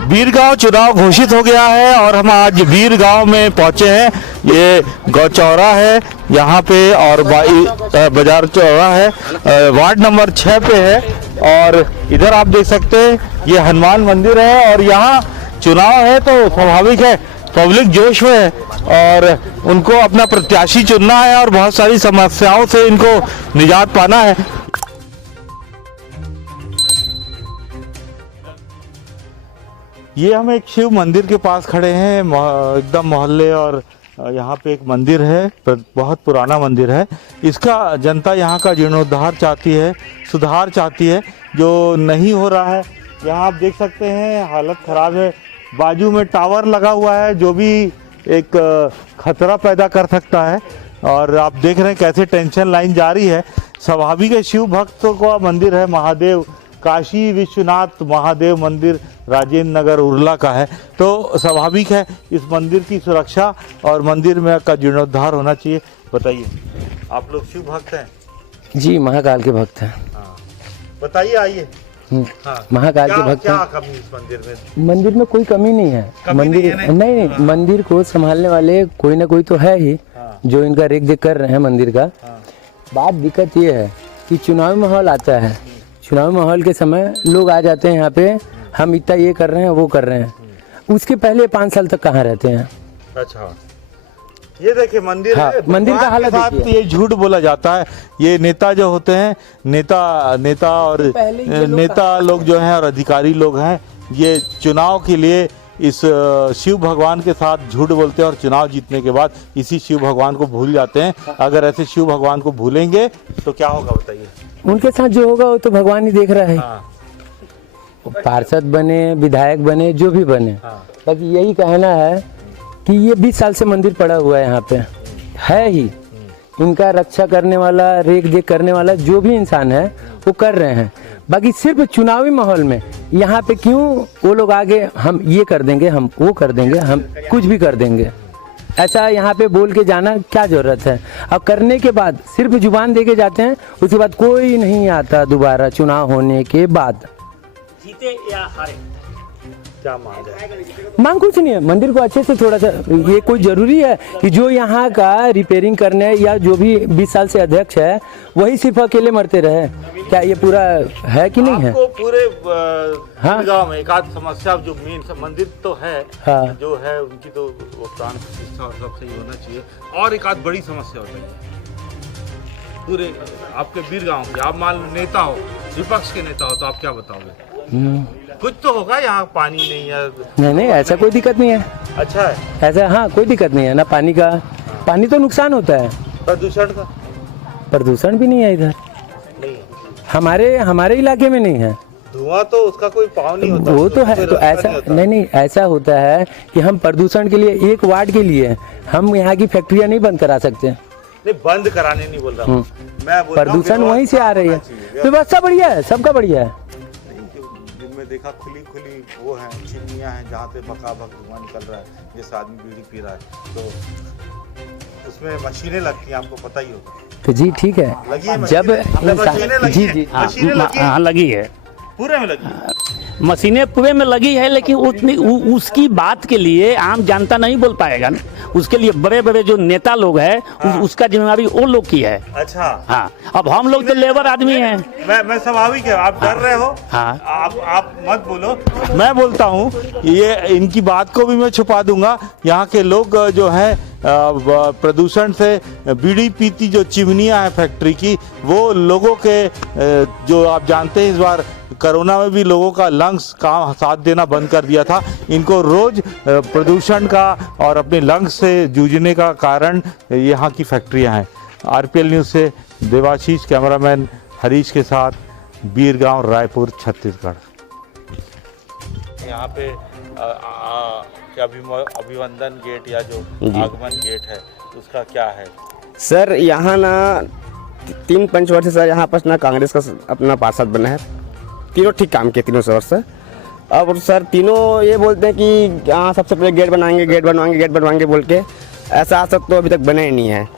बीरगांव चुनाव घोषित हो गया है और हम आज बीरगांव में पहुंचे हैं। ये गौचौरा है यहाँ पे और बाजार चौरा है, वार्ड नंबर 6 पे है। और इधर आप देख सकते हैं ये हनुमान मंदिर है और यहाँ चुनाव है तो स्वाभाविक है पब्लिक जोश में है और उनको अपना प्रत्याशी चुनना है और बहुत सारी समस्याओं से इनको निजात पाना है। ये हम एक शिव मंदिर के पास खड़े हैं, एकदम मोहल्ले, और यहाँ पे एक मंदिर है, बहुत पुराना मंदिर है। इसका जनता यहाँ का जीर्णोद्धार चाहती है, सुधार चाहती है, जो नहीं हो रहा है। यहाँ आप देख सकते हैं हालत ख़राब है। बाजू में टावर लगा हुआ है जो भी एक खतरा पैदा कर सकता है और आप देख रहे हैं कैसे टेंशन लाइन जारी है। स्वाभाविक है, शिव भक्तों का मंदिर है, महादेव काशी विश्वनाथ महादेव मंदिर राजेंद्र नगर उरला का है, तो स्वाभाविक है इस मंदिर की सुरक्षा और मंदिर में का जीर्णोद्धार होना चाहिए। बताइए, आप लोग शिव भक्त हैं? जी, महाकाल के भक्त हैं। हाँ, बताइए, आइए। हाँ, महाकाल के भक्त क्या हैं। कमी इस मंदिर में? मंदिर में कोई कमी नहीं है। मंदिर नहीं, मंदिर को संभालने वाले कोई ना कोई तो है ही। हाँ। जो इनका रेख देख कर रहे हैं मंदिर का। हाँ। बात दिक्कत ये है कि चुनावी माहौल आता है, चुनावी माहौल के समय लोग आ जाते हैं यहाँ पे, हम इतना ये कर रहे हैं वो कर रहे हैं, उसके पहले 5 साल तक कहाँ रहते हैं। अच्छा, ये देखिए मंदिर। हाँ, मंदिर का हालत देखिए। ये झूठ बोला जाता है, ये नेता जो होते हैं, नेता और नेता लोग जो हैं और अधिकारी लोग हैं, ये चुनाव के लिए इस शिव भगवान के साथ झूठ बोलते हैं और चुनाव जीतने के बाद इसी शिव भगवान को भूल जाते हैं। अगर ऐसे शिव भगवान को भूलेंगे तो क्या होगा बताइए? उनके साथ जो होगा वो तो भगवान ही देख रहा है। हाँ। पार्षद बने, विधायक बने, जो भी बने। हाँ। बाकी यही कहना है कि ये 20 साल से मंदिर पड़ा हुआ है यहाँ पे, है ही। इनका रक्षा करने वाला, रेख देख करने वाला जो भी इंसान है वो कर रहे हैं। बाकी सिर्फ चुनावी माहौल में यहाँ पे क्यों वो लोग आगे हम ये कर देंगे, हम वो कर देंगे, हम कुछ भी कर देंगे, ऐसा यहाँ पे बोल के जाना क्या जरूरत है? अब करने के बाद सिर्फ जुबान दे के जाते हैं, उसके बाद कोई नहीं आता दोबारा चुनाव होने के बाद। जीते या हारे, क्या मांग है? मांग कुछ नहीं है, मंदिर को अच्छे से थोड़ा सा, ये कोई जरूरी है कि जो यहाँ का रिपेयरिंग करने या जो भी 20 साल से अध्यक्ष है वही सिर्फ अकेले मरते रहे? क्या ये पूरा है कि नहीं है? आपको पूरे गांव में एक आध समस्या जो मेन मंदिर तो है। हाँ। जो है उनकी तो वो प्राण प्रतिष्ठा और सब सही होना चाहिए, और एक आध बड़ी समस्या होती है पूरे आपके बीरगांव की। आप मान लो नेता हो, विपक्ष के नेता हो, तो आप क्या बताओगे? कुछ तो होगा, यहाँ पानी नहीं है। नहीं, ऐसा कोई दिक्कत नहीं है। अच्छा है ऐसा? हाँ, कोई दिक्कत नहीं है ना पानी का। पानी तो नुकसान होता है। प्रदूषण का? प्रदूषण भी नहीं है इधर, नहीं हमारे इलाके में नहीं है। धुआं तो उसका कोई पाव नहीं होता। वो तो है, तो ऐसा नहीं, ऐसा होता है कि हम प्रदूषण के लिए एक वार्ड के लिए हम यहाँ की फैक्ट्रियाँ नहीं बंद करा सकते। नहीं, बंद कराने नहीं बोल रहा हूँ मैं, प्रदूषण वहीं से आ रही है। व्यवस्था बढ़िया है, सबका बढ़िया है। जिनमें देखा खुली वो है, चिमनियाँ हैं जहाँ से बकाबक धुआं निकल रहा है, जैसे आदमी बीड़ी पी रहा है, तो उसमें मशीनें लगती हैं, आपको पता ही होगा। तो जी ठीक है, जब जी हाँ लगी है, पूरे में लगी मशीनें पूरे में लगी है, लेकिन उतनी उसकी बात के लिए आम जनता नहीं बोल पाएगा ना। उसके लिए बड़े बड़े जो नेता लोग हैं। हाँ। उसका जिम्मेदारी वो लोग की है। अच्छा। हाँ, अब हम लोग तो लेबर आदमी हैं। मैं स्वाभाविक है, आप डर रहे हो। हाँ। आप मत बोलो, मैं बोलता हूँ। ये इनकी बात को भी मैं छुपा दूंगा। यहाँ के लोग जो है प्रदूषण से बीड़ी पीती जो चिमनियाँ हैं फैक्ट्री की, वो लोगों के जो आप जानते हैं इस बार कोरोना में भी लोगों का लंग्स का साथ देना बंद कर दिया था। इनको रोज प्रदूषण का और अपने लंग्स से जूझने का कारण यहाँ की फैक्ट्रियाँ हैं। आरपीएल न्यूज़ से देवाशीष, कैमरामैन हरीश के साथ, बीरगांव, रायपुर, छत्तीसगढ़। यहाँ पे अभिवंदन गेट या जो आगमन गेट है उसका क्या है? सर यहाँ ना 3 पंचवर्ष से सर यहाँ पर ना कांग्रेस का अपना पार्षद बना है, तीनों ठीक काम किए, तीनों वर्ष से। अब सर तीनों ये बोलते हैं कि हाँ सबसे पहले गेट बनवाएंगे बोल के, ऐसा आज तक तो अभी तक बना ही नहीं है।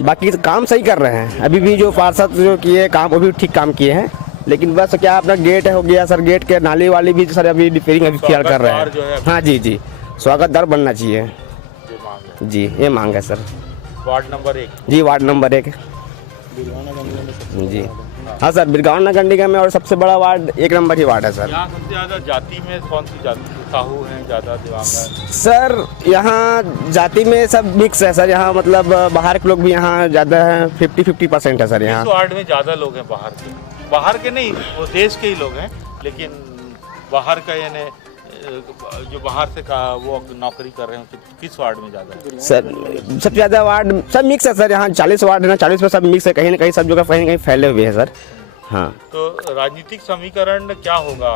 बाकी तो काम सही कर रहे हैं, अभी भी जो पार्षद जो किए काम वो भी ठीक काम किए हैं, लेकिन बस क्या अपना गेट हो गया सर, गेट के नाली वाली भी सर अभी रिपेयरिंग अभी फिलहाल कर रहे स्वागत द्वार जो हैं। है हाँ जी जी, स्वागत द्वार बनना चाहिए ये मांग है। जी, ये मांग है सर। वार्ड नंबर 1 जी, वार्ड नंबर 1 जी। हाँ सर, बिरगांव नगर निगम में और सबसे बड़ा वार्ड 1 नंबर ही वार्ड है सर। यहाँ सबसे ज्यादा जाति में कौन सी जाति, साहू हैं ज्यादा, दिवांग? सर यहाँ जाति में सब मिक्स है सर, यहाँ मतलब बाहर के लोग भी यहाँ ज़्यादा है, 50-50% है सर इस यहाँ। वार्ड में ज्यादा लोग हैं बाहर के नहीं, वो देश के ही लोग हैं, लेकिन बाहर का यानी जो बाहर से का वो नौकरी कर रहे हैं तो किस वार्ड में ज्यादा है? सर सबसे ज़्यादा वार्ड सब मिक्स है सर, यहाँ 40 वार्ड है ना, 40 में सब मिक्स है, कहीं ना कहीं सब जगह कहीं ना कहीं फैले हुए हैं सर। हाँ, तो राजनीतिक समीकरण क्या होगा,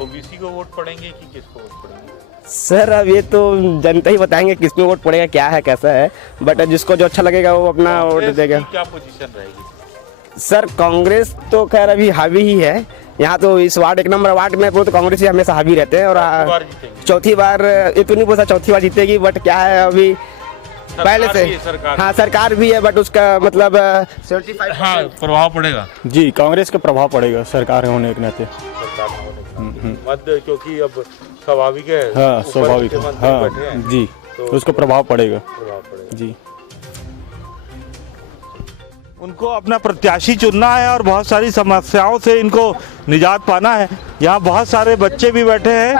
ओबीसी को वोट पड़ेंगे कि किसको वोट पड़ेंगे? सर अब ये तो जनता ही बताएंगे किसमें वोट पड़ेगा, क्या है कैसा है, बट जिसको जो अच्छा लगेगा वो अपना वोट कांग्रेस देगा। की क्या पोजीशन रहेगी? सर कांग्रेस तो खैर अभी हावी ही है यहाँ, तो इस वार्ड 1 नंबर वार्ड में वो तो कांग्रेस ही हमेशा हावी रहते हैं। और बार जीतेगी? चौथी बार ये तो नहीं बोला चौथी बार जीतेगी, बट क्या है अभी पहले से सरकार हाँ सरकार भी है, बट उसका मतलब 75 हाँ प्रभाव पड़ेगा जी, कांग्रेस का प्रभाव पड़ेगा सरकार होने के नाते। सरकार में होने का। मध्य क्योंकि अब स्वाभाविक है, हाँ ऊपर स्वाभाविक है, मुख्यमंत्री हाँ बैठे हैं, जी, तो उसका प्रभाव पड़ेगा प्रभाव पड़ेगा। जी। उनको अपना प्रत्याशी चुनना है और बहुत सारी समस्याओं से इनको निजात पाना है। यहाँ बहुत सारे बच्चे भी बैठे हैं।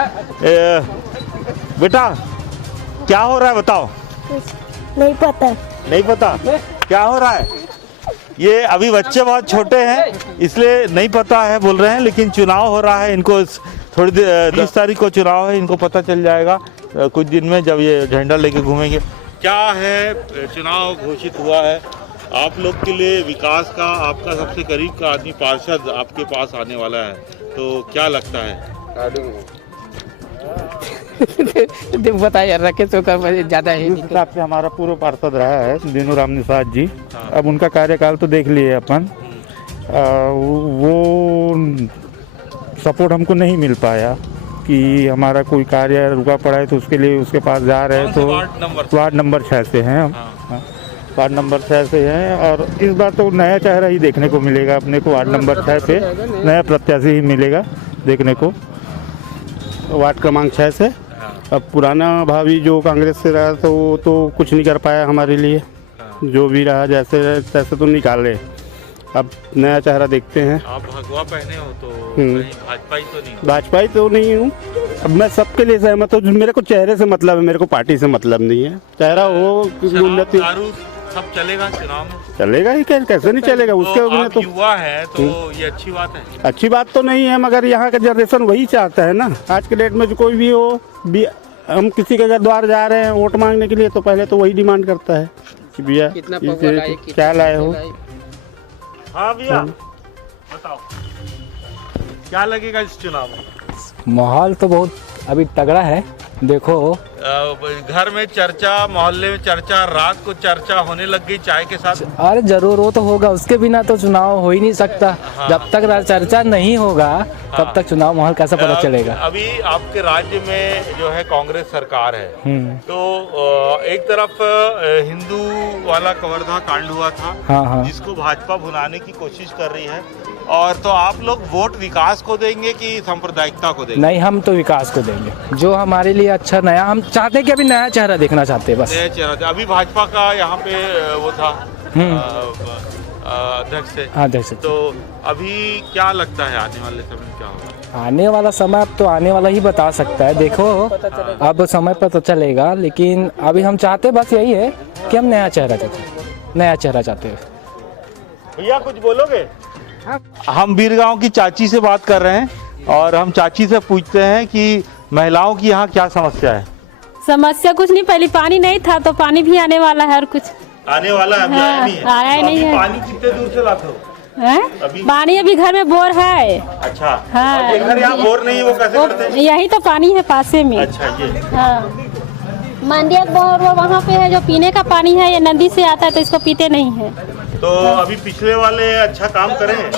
बेटा क्या हो रहा है बताओ? नहीं पता। नहीं पता क्या हो रहा है? ये अभी बच्चे बहुत छोटे हैं इसलिए नहीं पता है बोल रहे हैं, लेकिन चुनाव हो रहा है, इनको थोड़ी देर 20 तारीख को चुनाव है, इनको पता चल जाएगा कुछ दिन में जब ये झंडा लेके घूमेंगे। क्या है, चुनाव घोषित हुआ है, आप लोग के लिए विकास का आपका सबसे करीब का आदमी पार्षद आपके पास आने वाला है, तो क्या लगता है? बताइए राकेश ज्यादा है। जिस हिसाब से हमारा पूर्व पार्षद रहा है दीनू राम निषाद जी, अब उनका कार्यकाल तो देख लिए अपन, वो सपोर्ट हमको नहीं मिल पाया कि हमारा कोई कार्य रुका पड़ा है तो उसके लिए उसके पास जा रहे हैं। तो वार्ड नंबर 6 से हैं हम, वार्ड नंबर 6 से हैं, और इस बार तो नया चेहरा ही देखने को मिलेगा अपने को। वार्ड नंबर 6 पे नया प्रत्याशी ही मिलेगा देखने को, वार्ड क्रमांक 6 से। अब पुराना भावी जो कांग्रेस से रहा तो वो तो कुछ नहीं कर पाया हमारे लिए, जो भी रहा जैसे तैसे तो निकाले। अब नया चेहरा देखते हैं। आप भगवा पहने हो तो कहीं भाजपा ही तो नहीं हो? भाजपा तो नहीं हूँ, अब मैं सबके लिए सहमत हूँ। मेरे को चेहरे से मतलब है, मेरे को पार्टी से मतलब नहीं है। चेहरा हो शराब, उन्नति दारू सब चलेगा चुनाव में? चलेगा ही, कैसे नहीं चलेगा उसके तो बिना आप तो। युवा है तो ये अच्छी बात है। अच्छी बात तो नहीं है, मगर यहाँ का जनरेशन वही चाहता है ना। आज के डेट में जो कोई भी हो, हम किसी के घर द्वार जा रहे हैं वोट मांगने के लिए तो पहले तो वही डिमांड करता है कि भैया क्या लाए हो। हाँ भैया बताओ क्या लगेगा इस चुनाव में? माहौल तो बहुत अभी तगड़ा है। देखो घर में चर्चा, मोहल्ले में चर्चा, रात को चर्चा होने लग गई चाय के साथ। अरे जरूर वो तो होगा, उसके बिना तो चुनाव हो ही नहीं सकता। जब तक चर्चा नहीं होगा तब तक चुनाव माहौल कैसा पता चलेगा? अभी आपके राज्य में जो है कांग्रेस सरकार है, तो एक तरफ हिंदू वाला कवर्धा कांड हुआ था, हाँ। जिसको भाजपा भुनाने की कोशिश कर रही है, और तो आप लोग वोट विकास को देंगे कि सांप्रदायिकता को देंगे? नहीं, हम तो विकास को देंगे, जो हमारे लिए अच्छा नया। हम चाहते हैं कि अभी नया चेहरा देखना चाहते हैं बस। नया चेहरा था। अभी भाजपा का यहाँ पे वो था अध्यक्ष से। हाँ देख सकते। तो अभी क्या लगता है आने वाले समय में क्या होगा? आने वाला समय अब तो आने वाला ही बता सकता है। देखो अब समय पता चलेगा, लेकिन अभी हम चाहते बस यही है कि हम नया चेहरा चाहते हैं। भैया कुछ बोलोगे? हम बीरगांव की चाची से बात कर रहे हैं और हम चाची से पूछते हैं कि महिलाओं की यहाँ क्या समस्या है? समस्या कुछ नहीं, पहले पानी नहीं था तो पानी भी आने वाला है, और कुछ आने वाला है, अभी हाँ, आया नहीं है। आया तो नहीं अभी है। पानी कितने दूर से लाते हो? है? पानी अभी घर में बोर है। अच्छा। हाँ। और जिनका यहाँ बोर नहीं है वो कैसे करते हैं? यही तो पानी है पासे में। अच्छा ये हाँ, मंदिर बोर वो वहाँ पे है, जो पीने का पानी है ये नदी से आता है तो इसको पीते नहीं है। तो अभी पिछले वाले अच्छा काम करे हैं?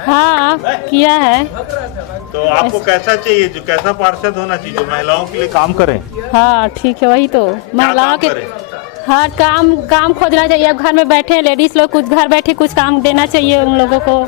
हाँ किया है। तो आपको कैसा चाहिए, जो कैसा पार्षद होना चाहिए जो महिलाओं के लिए काम करें? हाँ ठीक है, वही तो क्या महिलाओं काम के करे? हर काम खोजना चाहिए। अब घर में बैठे हैं लेडीज लोग, कुछ घर बैठे कुछ काम देना चाहिए उन लोगों को।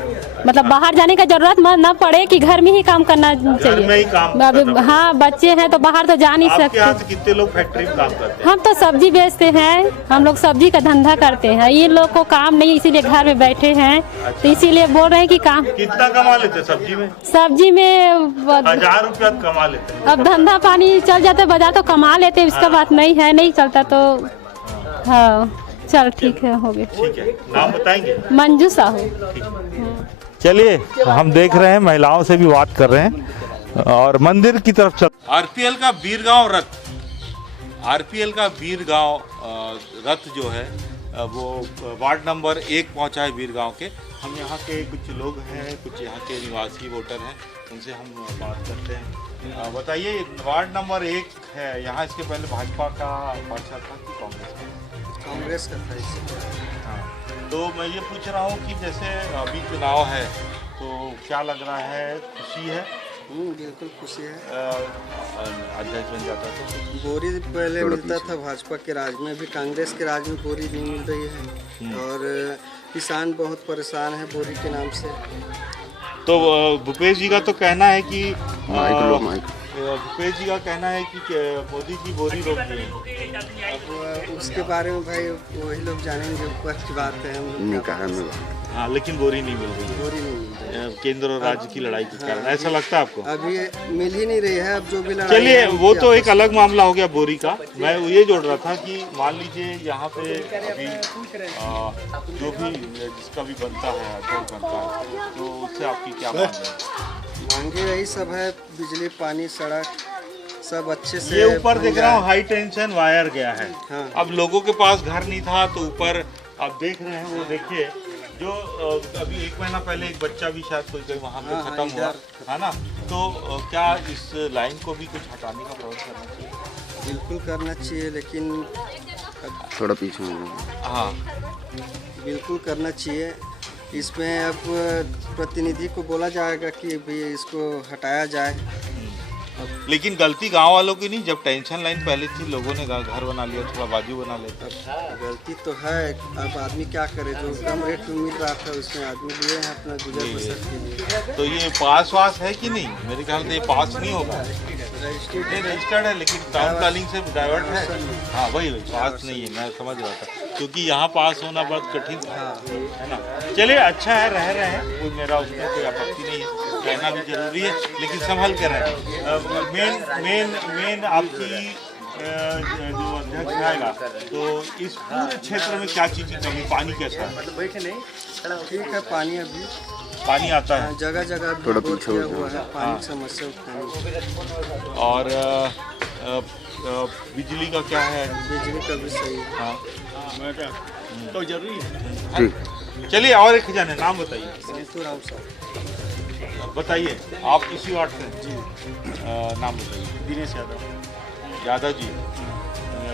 मतलब बाहर जाने का जरूरत न पड़े कि घर में ही काम करना चाहिए। में ही काम अब करना हाँ बच्चे हैं तो बाहर तो जा नहीं आपके यहाँ से सकते। कितने लोग फैक्ट्री में काम करते हैं? हम तो सब्जी बेचते हैं, हम लोग सब्जी का धंधा करते हैं। ये लोग को काम नहीं इसीलिए घर में बैठे हैं, तो इसीलिए बोल रहे हैं कि काम। कितना कमा लेते हैं सब्जी में? सब्जी में 1000 रुपया कमा लेते हैं। अब धंधा पानी चल जाता है, बाजार तो कमा लेते हैं, इसका बात नहीं है, नहीं चलता तो हाँ चल ठीक है, हो गया। ठीक है, नाम बताएंगे? मंजू साहू। चलिए हम देख रहे हैं, महिलाओं से भी बात कर रहे हैं और मंदिर की तरफ चल। आरपीएल का बीरगांव रथ, आरपीएल का बीरगांव रथ जो है वो वार्ड नंबर 1 पहुंचा है बीरगांव के। हम यहाँ के कुछ लोग हैं, कुछ यहाँ के निवासी वोटर हैं, उनसे हम बात करते हैं। बताइए, वार्ड नंबर 1 है यहाँ, इसके पहले भाजपा का पर्चा था कि कांग्रेस का? कांग्रेस का था इससे। हाँ, तो मैं ये पूछ रहा हूँ कि जैसे अभी चुनाव है तो क्या लग रहा है, खुशी है? बिल्कुल खुशी है। अध्यक्ष बन जाता तो बोरी पहले मिलता था भाजपा के राज में, अभी कांग्रेस के राज में बोरी नहीं मिल रही है और किसान बहुत परेशान है बोरी के नाम से। तो भूपेश जी का तो कहना है कि भूपेश जी का कहना है कि मोदी जी बोरी रोक दिए। अब उसके बारे में भाई वही लोग जानेंगे, ऊपर की बात है, हम लोग क्या बता सकते हाँ, लेकिन बोरी नहीं मिल रही हैं। बोरी नहीं मिल रही है। केंद्र और राज्य की लड़ाई के कारण, ऐसा लगता है आपको? अभी मिल ही नहीं रही है, अब जो भी लड़ाई चलिए है, वो तो एक अलग मामला हो गया बोरी का। मैं ये जोड़ रहा था कि मान लीजिए यहाँ पे अभी जो भी जिसका भी बनता है, अध्यक्ष बनता है, तो उससे आपकी क्या मांग है? मांगे यही सब है, बिजली पानी सड़क सब अच्छे से। ये ऊपर देख रहा हूँ हाई टेंशन वायर गया है। हाँ। अब लोगों के पास घर नहीं था तो ऊपर आप देख रहे हैं, वो देखिए जो अभी 1 महीना पहले एक बच्चा भी शायद कोई वहाँ पे हाँ, खत्म हुआ है ना, तो क्या इस लाइन को भी कुछ हटाने का प्रयास करना चाहिए? बिल्कुल करना चाहिए, लेकिन थोड़ा पीछे हाँ, बिल्कुल करना चाहिए। इसमें अब प्रतिनिधि को बोला जाएगा कि भाई इसको हटाया जाए। लेकिन गलती गांव वालों की नहीं, जब टेंशन लाइन पहले थी लोगों ने घर बना लिया, थोड़ा बाजू बना लेते। गलती तो है, अब आदमी क्या करे, जो कम रेट में मिल रहा था उसमें आदमी लिए हैं अपना गुजर बसर के लिए। तो ये पास वास है कि नहीं? मेरे ख्याल से ये पास नहीं होगा। रजिस्टर्ड है लेकिन टाउन प्लानिंग से डाइवर्ट है। हाँ वही पास नहीं है, मैं समझ रहा था, क्योंकि यहाँ पास होना बहुत कठिन है ना। चलिए अच्छा है, रह रहे हैं, कोई मेरा उसमें कोई आपत्ति नहीं है, रहना भी जरूरी है, लेकिन संभल कर रहें। मेन आपकी जो अध्यक्ष आएगा तो इस पूरे क्षेत्र में क्या चीज़ की कमी? पानी कैसा है? ठीक है, पानी अभी पानी आता है जगह जगह बोर किया हुआ है, पानी की समस्या उठानी। और बिजली का क्या है? बिजली का भी सही है। हाँ तो जरूरी है। चलिए और एक जाने, नाम बताइए। संतू राम साहब। बताइए, आप इसी वार्ड से? जी। नाम बताइए। दिनेश यादव। यादव जी,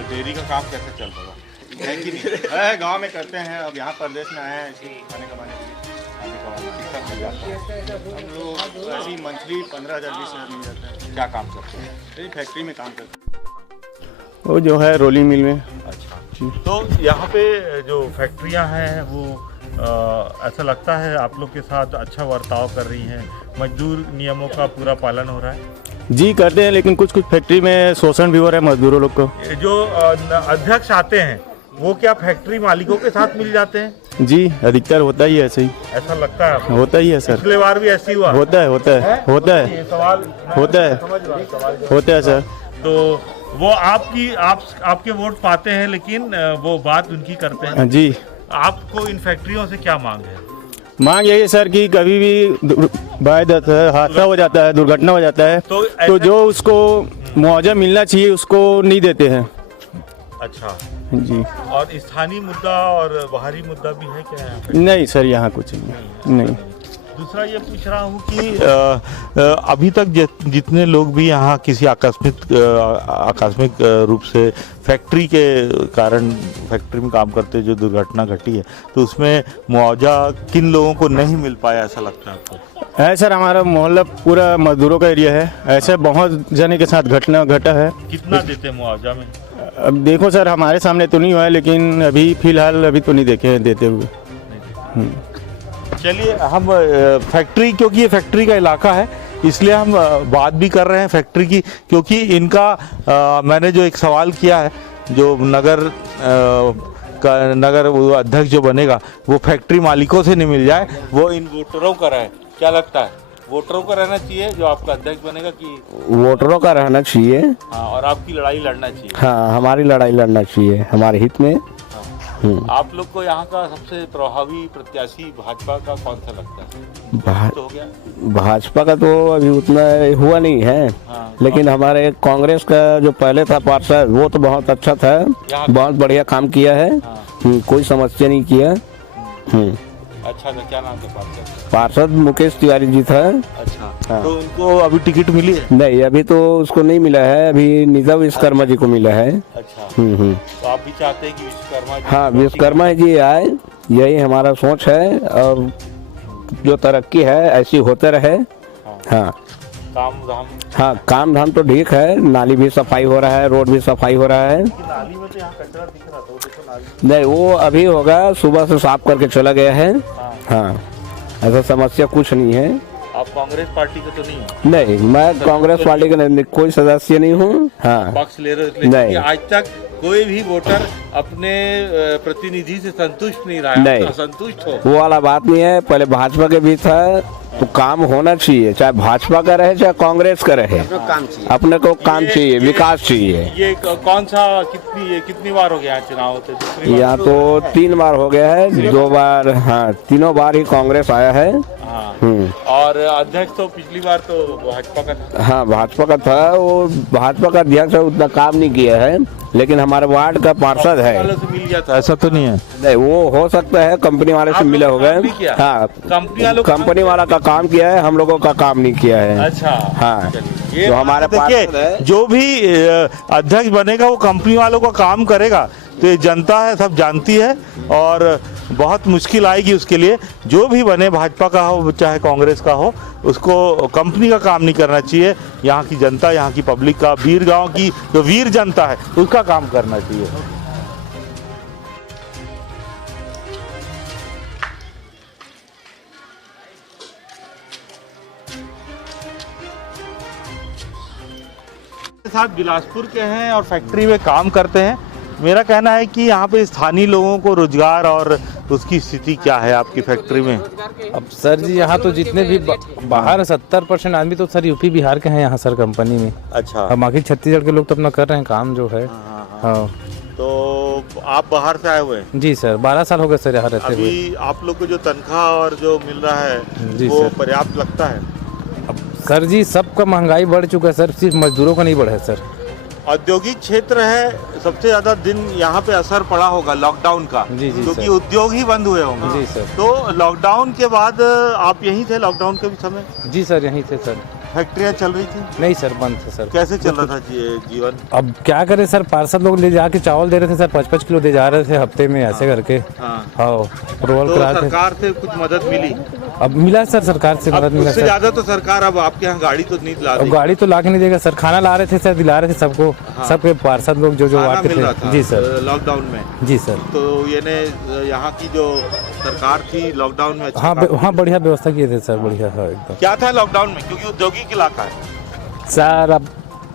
डेयरी का काम कैसे चल रहा है कि नहीं? है, गांव में करते हैं, अब यहाँ प्रदेश में आए हैं इसी खाने कमाने के लिए। कितना मिल जाता है? हम लोग ऐसी मंथली 15,000 20,000 मिल जाता है। क्या काम करते हैं? यही फैक्ट्री में काम करते हैं, वो जो है रोलिंग मिल में। अच्छा, तो यहाँ पे जो फैक्ट्रियाँ हैं वो ऐसा लगता है आप लोग के साथ अच्छा बर्ताव कर रही हैं, मजदूर नियमों का पूरा पालन हो रहा है? जी करते हैं, लेकिन कुछ कुछ फैक्ट्री में शोषण भी हो रहा है मजदूरों लोग को। जो अध्यक्ष आते हैं वो क्या फैक्ट्री मालिकों के साथ मिल जाते हैं? जी अधिकतर होता ही है ऐसे ही। ऐसा लगता है आपको? होता ही है सर। पिछले बार भी ऐसे ही हुआ? होता है सवाल होता है सर। तो वो आपके वोट पाते हैं, लेकिन वो बात उनकी करते हैं। जी, आपको इन फैक्ट्रियों से क्या मांग है? मांग यही है सर कि कभी भी हादसा हो जाता है, दुर्घटना हो जाता है, तो जो उसको मुआवजा मिलना चाहिए उसको नहीं देते हैं। अच्छा जी। और स्थानीय मुद्दा और बाहरी मुद्दा भी है क्या यहाँ पे? नहीं सर, यहाँ कुछ नहीं। दूसरा ये पूछ रहा हूँ कि अभी तक जितने लोग भी यहाँ किसी आकस्मिक रूप से फैक्ट्री के कारण फैक्ट्री में काम करते जो दुर्घटना घटी है, तो उसमें मुआवजा किन लोगों को नहीं मिल पाया, ऐसा लगता है आपको? है सर, हमारा मोहल्ला पूरा मजदूरों का एरिया है, ऐसे बहुत जने के साथ घटना घटा है। कितना देते हैं मुआवजा में? अब देखो सर, हमारे सामने तो नहीं हुआ है, लेकिन अभी फिलहाल अभी तो नहीं देखे हैं देते हुए। चलिए हम फैक्ट्री, क्योंकि ये फैक्ट्री का इलाका है इसलिए हम बात भी कर रहे हैं फैक्ट्री की, क्योंकि इनका मैंने जो एक सवाल किया है, जो नगर वो अध्यक्ष जो बनेगा वो फैक्ट्री मालिकों से नहीं मिल जाए, वो इन वोटरों का रहे। क्या लगता है, वोटरों का रहना चाहिए जो आपका अध्यक्ष बनेगा कि वोटरों का रहना चाहिए। हाँ, और आपकी लड़ाई लड़ना चाहिए? हाँ, हमारी लड़ाई लड़ना चाहिए हमारे हित में। आप लोग को यहाँ का सबसे प्रभावी प्रत्याशी भाजपा का कौन सा लगता है? तो हो गया भाजपा का तो अभी उतना हुआ नहीं है। हाँ, लेकिन हमारे कांग्रेस का जो पहले था पार्षद, वो तो बहुत अच्छा था, बहुत बढ़िया काम किया है। कोई समस्या नहीं किया। अच्छा था, क्या नाम था पार्षद? मुकेश तिवारी जी था। अच्छा, हाँ। तो उनको अभी टिकट मिली है? नहीं, अभी तो उसको नहीं मिला है, अभी निजा विश्वकर्मा जी को मिला है। अच्छा, तो आप भी चाहते हैं कि विश्वकर्मा जी? हाँ, विश्वकर्मा जी आए, यही हमारा सोच है। और जो तरक्की है ऐसी होते रहे। हाँ, काम धाम? हाँ, काम धाम तो ठीक है, नाली भी सफाई हो रहा है, रोड भी सफाई हो रहा है। नाली में तो यहाँ कचरा दिख रहा था, वो देखो नाली। नहीं, वो अभी होगा, सुबह से साफ करके चला गया है। हाँ, ऐसा समस्या कुछ नहीं है। आप कांग्रेस पार्टी के तो नहीं हो? नहीं, मैं कांग्रेस पार्टी का कोई सदस्य नहीं हूँ। हाँ, पक्ष ले रहे हो इसलिए? नहीं। आज तक कोई भी वोटर अपने प्रतिनिधि से संतुष्ट नहीं रहा है? नहीं। असंतुष्ट हो? वो वाला बात नहीं है। पहले भाजपा के भी था, तो काम होना चाहिए, चाहे भाजपा का रहे चाहे कांग्रेस का रहे। अपने को काम चाहिए, विकास चाहिए। ये कौन सा कितनी बार हो गया है चुनाव होते? यहाँ तो 3 बार हो गया है, 2 बार। हाँ, तीनों बार ही कांग्रेस आया है। और अध्यक्ष तो पिछली बार तो भाजपा का था। हाँ, भाजपा का था। वो भाजपा का अध्यक्ष उतना काम नहीं किया है, लेकिन हमारे वार्ड का पार्षद है। वालों से मिल गया था, ऐसा तो नहीं है? नहीं, वो हो सकता है कंपनी वाले से मिले हो गए। हाँ, कंपनी वाला का काम किया है, हम लोगों का काम नहीं किया है। अच्छा, हाँ, ये तो हमारे पार्षद है। जो भी अध्यक्ष बनेगा वो कंपनी वालों का काम करेगा, तो ये जनता है, सब जानती है। और बहुत मुश्किल आएगी उसके लिए। जो भी बने, भाजपा का हो चाहे कांग्रेस का हो, उसको कंपनी का काम नहीं करना चाहिए। यहाँ की जनता, यहाँ की पब्लिक का, वीर गांव की जो वीर जनता है उसका काम करना चाहिए। साथ बिलासपुर के हैं और फैक्ट्री में काम करते हैं। मेरा कहना है कि यहाँ पे स्थानीय लोगों को रोजगार और उसकी स्थिति क्या है आपकी फैक्ट्री में? अब सर जी, यहाँ तो जितने भी बाहर 70% आदमी तो सर यूपी बिहार के हैं यहाँ सर कंपनी में। अच्छा, अब बाकी छत्तीसगढ़ के लोग तो अपना कर रहे हैं काम जो है। हाँ, तो आप बाहर से आए हुए हैं? जी सर, 12 साल हो गए सर यहाँ रहते हुए। अभी आप लोग को जो तनख्वाह और जो मिल रहा है जी वो सर। पर्याप्त लगता है? अब सर जी, सबका महंगाई बढ़ चुका है सर, सिर्फ मजदूरों का नहीं बढ़ा है सर। औद्योगिक क्षेत्र है, सबसे ज्यादा दिन यहाँ पे असर पड़ा होगा लॉकडाउन का, जी जी क्योंकि सर। उद्योग ही बंद हुए होंगे। जी सर। तो लॉकडाउन के बाद आप यहीं थे लॉकडाउन के भी समय? जी सर, यहीं थे सर। फैक्ट्रियाँ चल रही थी? नहीं सर, बंद थे सर। कैसे चल रहा था जीवन? अब क्या करे सर, पार्षद लोग ले जाके चावल दे रहे थे सर, 5-5 किलो दे जा रहे थे हफ्ते में, ऐसे करके। हाँ, अप्रूवल तो करा थे। सरकार से कुछ मदद मिली? अब मिला सर, सरकार से मदद मिला उससे सर। ज्यादा तो सरकार अब आपके यहाँ गाड़ी तो नहीं ला अब रही? गाड़ी तो ला के नहीं देगा सर, खाना ला रहे थे सर, दिला रहे थे सबको। सबके पार्षद लोग जो खाना आते मिल रहा थे। था जी सर। लॉकडाउन में? जी सर। तो यहाँ की जो सरकार थी लॉकडाउन में अच्छा हाँ, काम हाँ, बढ़िया व्यवस्था किए थे सर, बढ़िया है एकदम। क्या था लॉकडाउन में, क्योंकि औद्योगिक इलाका है सर अब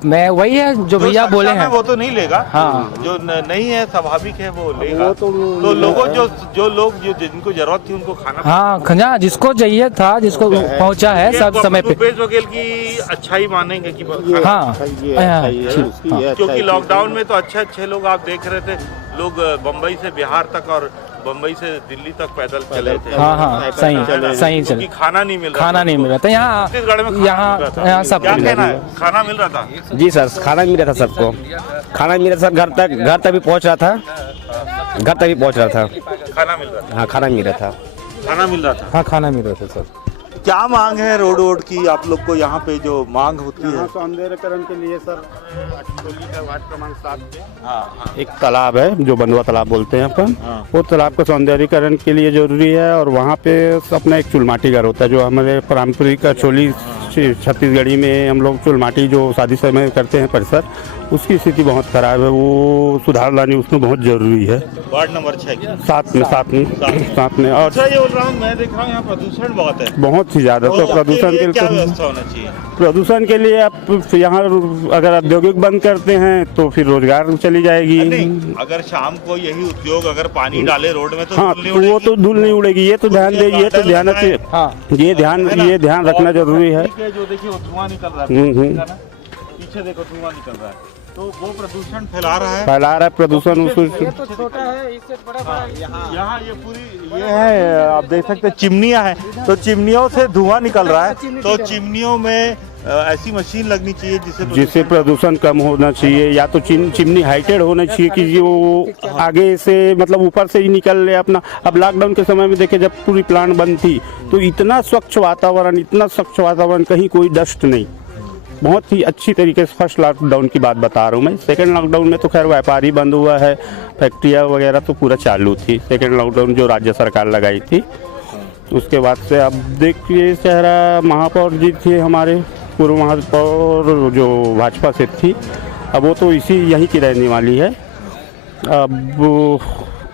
मैं वही है जो भैया बोले हैं। वो तो नहीं लेगा। हाँ। जो नहीं है स्वाभाविक है वो लेगा। तो लोगों जो लोग जिनको जरूरत थी उनको खाना। हाँ, खंजा जिसको चाहिए था, जिसको पहुंचा है सब समय पे। भूपेश बघेल की अच्छाई मानेंगे कि हाँ, क्योंकि लॉकडाउन में तो अच्छे लोग आप देख रहे थे, लोग बम्बई से बिहार तक और बम्बई से दिल्ली तक पैदल चले थे। हाँ, हाँ, सही चल। क्योंकि खाना नहीं मिल रहा। खाना नहीं मिल रहा था यहाँ, छत्तीसगढ़ में यहाँ सब क्या कहना है? खाना मिल रहा था? जी सर, खाना मिल रहा था सबको। खाना मिल रहा था, घर तक भी पहुँच रहा था। घर तक भी पहुँच रहा था। खाना मिल रहा था? हाँ, खाना मिल रहा था। खाना मिल रहा था? हाँ, खाना मिल रहा था सर। क्या मांग है रोड वोड की आप लोग को? यहाँ पे जो मांग होती है सौंदर्यकरण के लिए सर अटकोली का वार्ड क्रमांक 7 पे हाँ एक तालाब है जो बंधुआ तालाब बोलते हैं अपन, हाँ। वो तालाब का सौंदर्यीकरण के लिए जरूरी है। और वहाँ पे अपना एक चुलमाटी घर होता है जो हमारे पारंपरिक चोली छत्तीसगढ़ी में हम लोग चुलमाटी जो शादी समय करते हैं परिसर, उसकी स्थिति बहुत खराब है, वो सुधार लानी उसमें बहुत जरूरी है। वार्ड नंबर 6 की साथ में और अच्छा ये बोल रहा हूँ मैं देख रहा हूँ यहाँ प्रदूषण बहुत है, बहुत ही ज्यादा। तो प्रदूषण के क्या लिए व्यवस्था होना चाहिए? प्रदूषण के लिए आप यहाँ अगर औद्योगिक बंद करते हैं तो फिर रोजगार चली जाएगी। नहीं, अगर शाम को यही उद्योग अगर पानी डाले रोड में तो हाँ, धूल नहीं तो वो उड़ेगी? तो धूल नहीं उड़ेगी। ये तो ध्यान दे, ये तो ध्यान रखिए। हाँ। ये ध्यान रखना जरूरी है। जो देखिए वो धुआं निकल रहा है, पीछे देखो धुआं निकल रहा है, तो वो प्रदूषण फैला रहा है प्रदूषण तो छोटा है, इससे बड़ा यहाँ ये पूरी ये है, आप देख सकते हैं चिमनियाँ हैं, तो चिमनियों से धुआं निकल रहा है। तो चिमनियों में ऐसी मशीन लगनी चाहिए जिससे प्रदूषण कम होना चाहिए, या तो चिमनी हाइटेड होना चाहिए कि जो आगे से मतलब ऊपर से ही निकल ले अपना। अब लॉकडाउन के समय में देखे जब पूरी प्लांट बंद थी तो इतना स्वच्छ वातावरण, कहीं कोई डस्ट नहीं, बहुत ही अच्छी तरीके से। फर्स्ट लॉकडाउन की बात बता रहा हूँ मैं। सेकंड लॉकडाउन में तो खैर व्यापार ही बंद हुआ है, फैक्ट्रियाँ वगैरह तो पूरा चालू थी। सेकंड लॉकडाउन जो राज्य सरकार लगाई थी उसके बाद से अब देखिए शहरा महापौर जी थे हमारे, पूर्व महापौर जो भाजपा से थी, अब वो तो यहीं की रहने वाली है। अब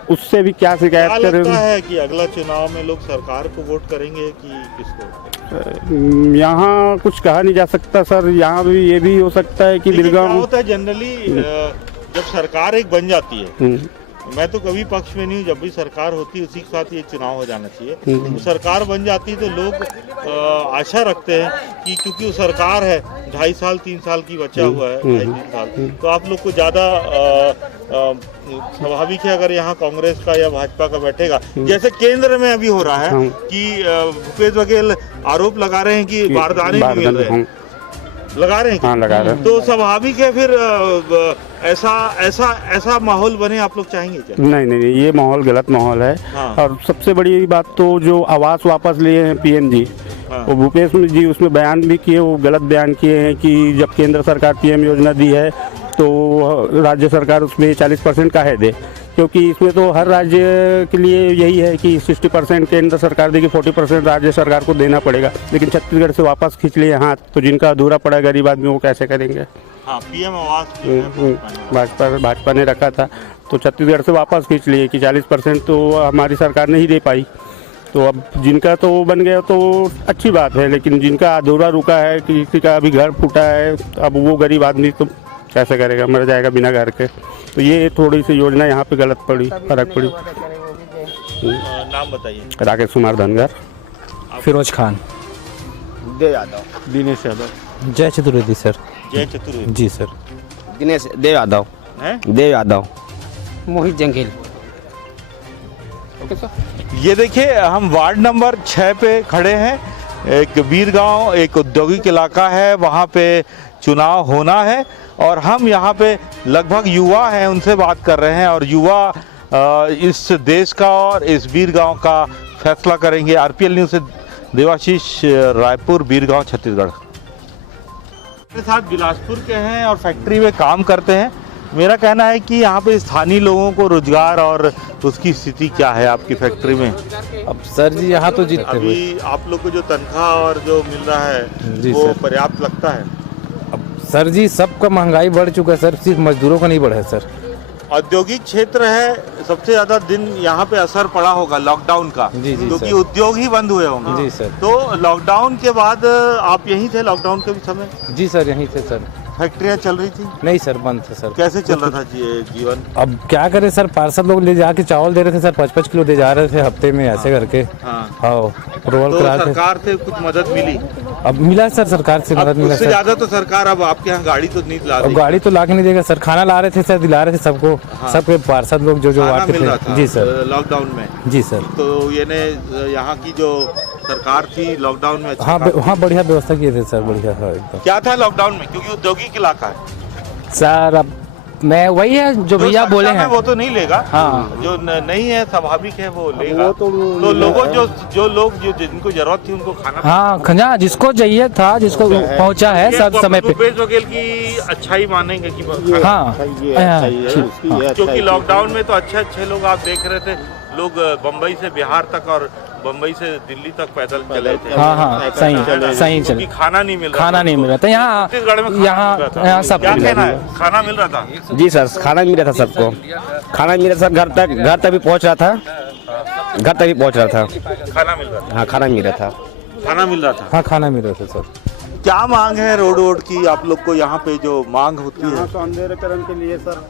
उससे भी क्या शिकायत क्या करें? लगता है कि अगला चुनाव में लोग सरकार को वोट करेंगे कि किसको? यहाँ कुछ कहा नहीं जा सकता सर। यहाँ भी ये भी हो सकता है कि बिरगांव होता है जनरली जब सरकार एक बन जाती है, मैं तो कभी पक्ष में नहीं हूँ, जब भी सरकार होती है उसी के साथ ये चुनाव हो जाना चाहिए। तो सरकार बन जाती है तो लोग आशा रखते हैं कि क्योंकि वो सरकार है, 2.5 साल 3 साल की बचा हुआ है, 2.5-3 साल, तो आप लोग को ज़्यादा स्वाभाविक है अगर यहाँ कांग्रेस का या भाजपा का बैठेगा। जैसे केंद्र में अभी हो रहा है कि भूपेश बघेल आरोप लगा रहे हैं कि बारदाने नहीं मिल रहे हैं, लगा रहे हैं। हाँ, लगा रहे हैं। तो स्वाभाविक है फिर ऐसा माहौल बने आप लोग चाहेंगे क्या? नहीं, ये माहौल गलत माहौल है। हाँ। और सबसे बड़ी बात तो जो आवास वापस लिए हैं पीएम जी, हाँ। वो भूपेश जी उसमें बयान भी किए, वो गलत बयान किए हैं कि जब केंद्र सरकार पीएम योजना दी है तो राज्य सरकार उसमें 40% का है दे, क्योंकि इसमें तो हर राज्य के लिए यही है कि 60% केंद्र सरकार देगी, 40% राज्य सरकार को देना पड़ेगा। लेकिन छत्तीसगढ़ से वापस खींच लिए हाथ, तो जिनका अधूरा पड़ा गरीब आदमी वो कैसे करेंगे? हाँ, पीएम आवास भाजपा ने रखा था, तो छत्तीसगढ़ से वापस खींच लिए कि 40% तो हमारी सरकार नहीं दे पाई। तो अब जिनका तो बन गया तो अच्छी बात है, लेकिन जिनका अधूरा रुका है, किसी का अभी घर फूटा है, अब वो गरीब आदमी तो कैसे करेगा, मर जाएगा बिना घर के। तो ये थोड़ी सी योजना यहाँ पे गलत पड़ी, फर्क पड़ी। नाम बताइए। राकेश कुमार धनगर। फिरोज खान। देव यादव। दिनेश यादव। जय चतुर्वेदी सर। जय चतुर्वेदी। जी सर। दिनेश देव यादव। हैं? देव यादव। मोहित जंगेल। ये देखिए हम वार्ड नंबर 6 पे खड़े हैं। एक बीरगांव एक औद्योगिक इलाका है, वहाँ पे चुनाव होना है और हम यहाँ पे लगभग युवा हैं, उनसे बात कर रहे हैं और युवा इस देश का और इस बीरगांव का फैसला करेंगे। आरपीएल न्यूज़ से देवाशीष, रायपुर, बीरगांव, छत्तीसगढ़। मेरे साथ बिलासपुर के हैं और फैक्ट्री में काम करते हैं। मेरा कहना है कि यहाँ पे स्थानीय लोगों को रोजगार और उसकी स्थिति क्या है आपकी फैक्ट्री में? अब सर जी यहाँ तो जीतते हुए अभी आप लोग को जो तनख्वाह और जो मिल रहा है जी वो सर। पर्याप्त लगता है? अब सर जी सबका महंगाई बढ़ चुका है सर, सिर्फ मजदूरों का नहीं बढ़ा है सर। औद्योगिक क्षेत्र है, सबसे ज्यादा दिन यहाँ पे असर पड़ा होगा लॉकडाउन का, जी, जी, क्योंकि सर। उद्योग ही बंद हुए होंगे। जी सर। तो लॉकडाउन के बाद आप यहीं थे लॉकडाउन के भी समय? जी सर, यहीं से सर। फैक्ट्रियाँ चल रही थी? नहीं सर, बंद थे सर। कैसे चल रहा था जीवन? अब क्या करें सर, पार्षद लोग ले जाके चावल दे रहे थे सर, 5-5 किलो दे जा रहे थे हफ्ते में, ऐसे करके। हाँ। अप्रूवल तो करा थे। सरकार से कुछ मदद मिली? अब मिला सर, सरकार से मदद मिला उससे सर। ज्यादा तो सरकार अब आपके यहाँ गाड़ी तो नहीं ला अब रही। गाड़ी तो ला के नहीं देगा सर, खाना ला रहे थे सर, दिला रहे थे सबको। सबके पार्षद लोग जो खाना आते मिल रहा थे। था जी सर। लॉकडाउन में? जी सर। तो ये यहाँ की जो सरकार थी लॉकडाउन में अच्छा हाँ, काम हाँ बढ़िया व्यवस्था किए थे सर, बढ़िया है एकदम। क्या था लॉकडाउन में, क्योंकि औद्योगिक इलाका है? सर अब मैं वही है जो भैया बोले सत्ता में हैं। वो तो नहीं लेगा। हाँ। जो नहीं है स्वाभाविक है वो लेगा। तो लोगों जो लोग जिनको जरूरत थी उनको खाना हाँ खंजा जिसको चाहिए था, जिसको पहुंचा है सब समय पे। भूपेश बघेल की अच्छाई मानेंगे कि हाँ क्योंकि लॉकडाउन में तो अच्छे लोग आप देख रहे थे, लोग बम्बई से बिहार तक और बम्बई से दिल्ली तक पैदल चले थे। हाँ सही क्योंकि चले। खाना नहीं मिल रहा खाना नहीं मिल रहा था यहाँ, छत्तीसगढ़ में यहाँ सब क्या कहना है, खाना मिल रहा था? जी सर, खाना मिल रहा था सबको, खाना मिल रहा था सर, घर तक भी पहुंच रहा था, घर तक भी पहुंच रहा था। खाना मिल रहा था। हाँ खाना मिल रहा था। खाना मिल रहा था। हाँ खाना मिल रहा था सर। क्या मांग है रोड की आप लोग को? यहाँ पे जो मांग होती है सौंदर्यकरण के लिए सर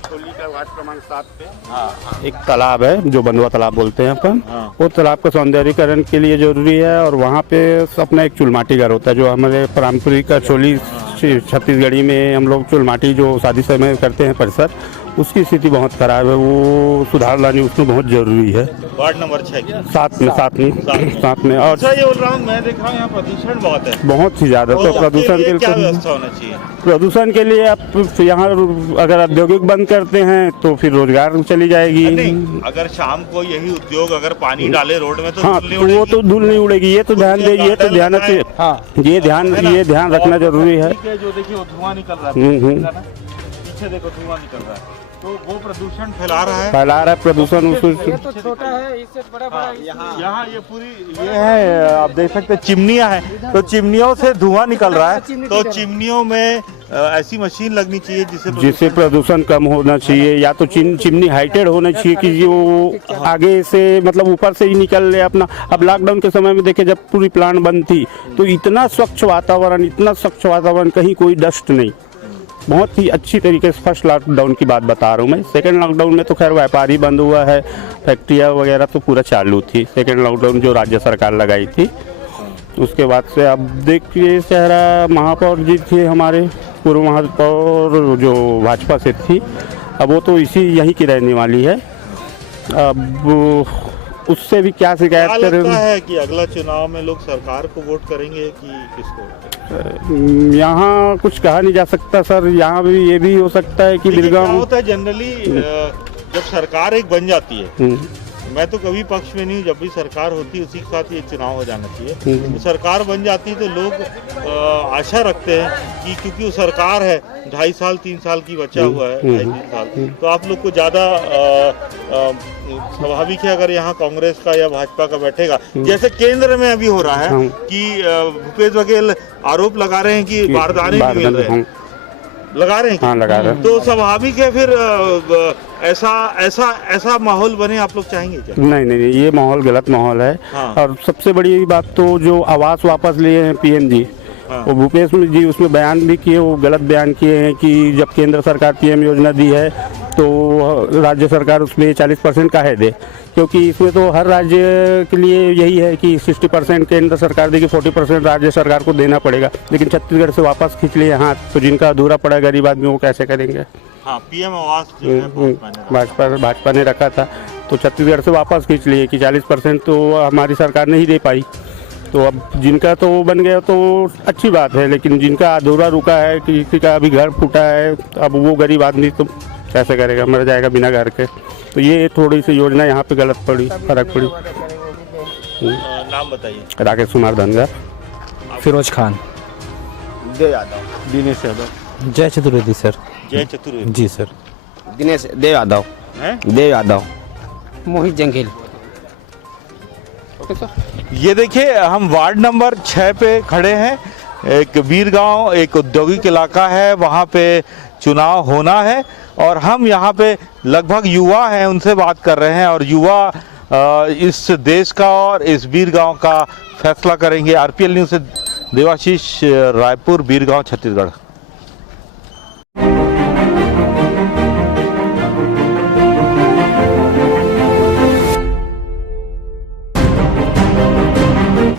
छोली का वार्ड क्रमांक 7 पे एक तालाब है जो बंधुआ तालाब बोलते हैं अपन, वो तालाब का सौंदर्यीकरण के लिए जरूरी है। और वहाँ पे अपना एक चुलमाटी घर होता है जो हमारे पारंपरिक छोली छत्तीसगढ़ी में हम लोग चुलमाटी जो शादी समय करते हैं परिसर, उसकी स्थिति बहुत खराब है, वो सुधार लानी उसमें बहुत जरूरी है। वार्ड नंबर 6 साथ में और अच्छा ये बोल रहा हूँ, मैं देख रहा हूँ यहाँ प्रदूषण बहुत है, बहुत ही ज्यादा। तो प्रदूषण के क्या लिए व्यवस्था होना चाहिए? प्रदूषण के लिए आप यहाँ अगर औद्योगिक बंद करते हैं तो फिर रोजगार चली जाएगी। नहीं, अगर शाम को यही उद्योग अगर पानी डाले रोड में तो हाँ धूल नहीं तो वो उड़ेगी। तो धूल नहीं उड़ेगी, ये तो ध्यान दे, ये तो ध्यान रखिए। हाँ ये ध्यान रखना जरूरी है। ठीक है, जो देखिए वो धुआं निकल रहा है पीछे देखो धुआं निकल रहा है, तो वो प्रदूषण फैला रहा है प्रदूषण तो छोटा है, इससे बड़ा यहाँ ये पूरी ये है, आप देख सकते हैं चिमनियाँ हैं, तो चिमनियों से धुआं निकल रहा है, तो चिमनियों में ऐसी मशीन लगनी चाहिए जिससे प्रदूषण कम होना चाहिए, या तो चिमनी हाइटेड होना चाहिए कि जो आगे से मतलब ऊपर से ही निकल ले अपना। अब लॉकडाउन के समय में देखे जब पूरी प्लांट बंद थी तो इतना स्वच्छ वातावरण, कहीं कोई डस्ट नहीं, बहुत ही अच्छी तरीके से। फर्स्ट लॉकडाउन की बात बता रहा हूँ मैं। सेकंड लॉकडाउन में तो खैर व्यापार ही बंद हुआ है, फैक्ट्रियाँ वगैरह तो पूरा चालू थी। सेकंड लॉकडाउन जो राज्य सरकार लगाई थी उसके बाद से अब देखिए शहरा महापौर जी थे हमारे, पूर्व महापौर जो भाजपा से थी, अब वो तो यहीं की रहने वाली है। अब उससे भी क्या शिकायत करें? लगता है कि अगला चुनाव में लोग सरकार को वोट करेंगे कि किसको? यहाँ कुछ कहा नहीं जा सकता सर, यहाँ भी ये भी हो सकता है कि बिरगांव होता है जनरली जब सरकार एक बन जाती है, मैं तो कभी पक्ष में नहीं हूँ, जब भी सरकार होती है उसी के साथ ये चुनाव हो जाना चाहिए। तो सरकार बन जाती है तो लोग आशा रखते हैं कि क्योंकि वो सरकार है, 2.5 साल 3 साल की बचा हुआ है, 2.5-3 साल, तो आप लोग को ज़्यादा स्वाभाविक है अगर यहाँ कांग्रेस का या भाजपा का बैठेगा, जैसे केंद्र में अभी हो रहा है कि भूपेश बघेल आरोप लगा रहे हैं कि बारदाने नहीं मिल रहे हैं, लगा रहे हैं। हाँ लगा रहे हैं। तो स्वाभाविक है फिर ऐसा माहौल बने आप लोग चाहेंगे क्या? नहीं, ये माहौल गलत माहौल है। हाँ। और सबसे बड़ी बात तो जो आवास वापस लिए हैं पीएम जी, वो भूपेश जी उसमें बयान भी किए, वो गलत बयान किए हैं कि जब केंद्र सरकार पीएम योजना दी है तो राज्य सरकार उसमें 40% काहे दे, क्योंकि इसमें तो हर राज्य के लिए यही है कि 60% केंद्र सरकार देगी, 40% राज्य सरकार को देना पड़ेगा। लेकिन छत्तीसगढ़ से वापस खींच लिए हाथ, तो जिनका अधूरा पड़ा गरीब आदमी वो कैसे करेंगे? हाँ, पीएम आवास जो है भाजपा ने रखा था, तो छत्तीसगढ़ से वापस खींच लिए कि 40% तो हमारी सरकार नहीं दे पाई। तो अब जिनका तो बन गया तो अच्छी बात है, लेकिन जिनका अधूरा रुका है, किसी का अभी घर फूटा है, अब वो गरीब आदमी तो कैसे करेगा, मर जाएगा बिना घर के। तो ये थोड़ी सी योजना यहाँ पे गलत पड़ी, फर्क पड़ी। नाम बताइए। राकेश कुमार धनगर। फिरोज खान। दिनेश यादव। जय चतुर्वेदी सर। जय चतुर्वेदी जी सर। दिनेश देव यादव। देव यादव। मोहित जंगेल। ये देखिए हम वार्ड नंबर 6 पे खड़े हैं। एक बीरगांव एक औद्योगिक इलाका है, वहाँ पे चुनाव होना है और हम यहाँ पे लगभग युवा हैं, उनसे बात कर रहे हैं और युवा इस देश का और इस बीरगांव का फैसला करेंगे। आरपीएल न्यूज़ से देवाशीष, रायपुर, बीरगांव, छत्तीसगढ़।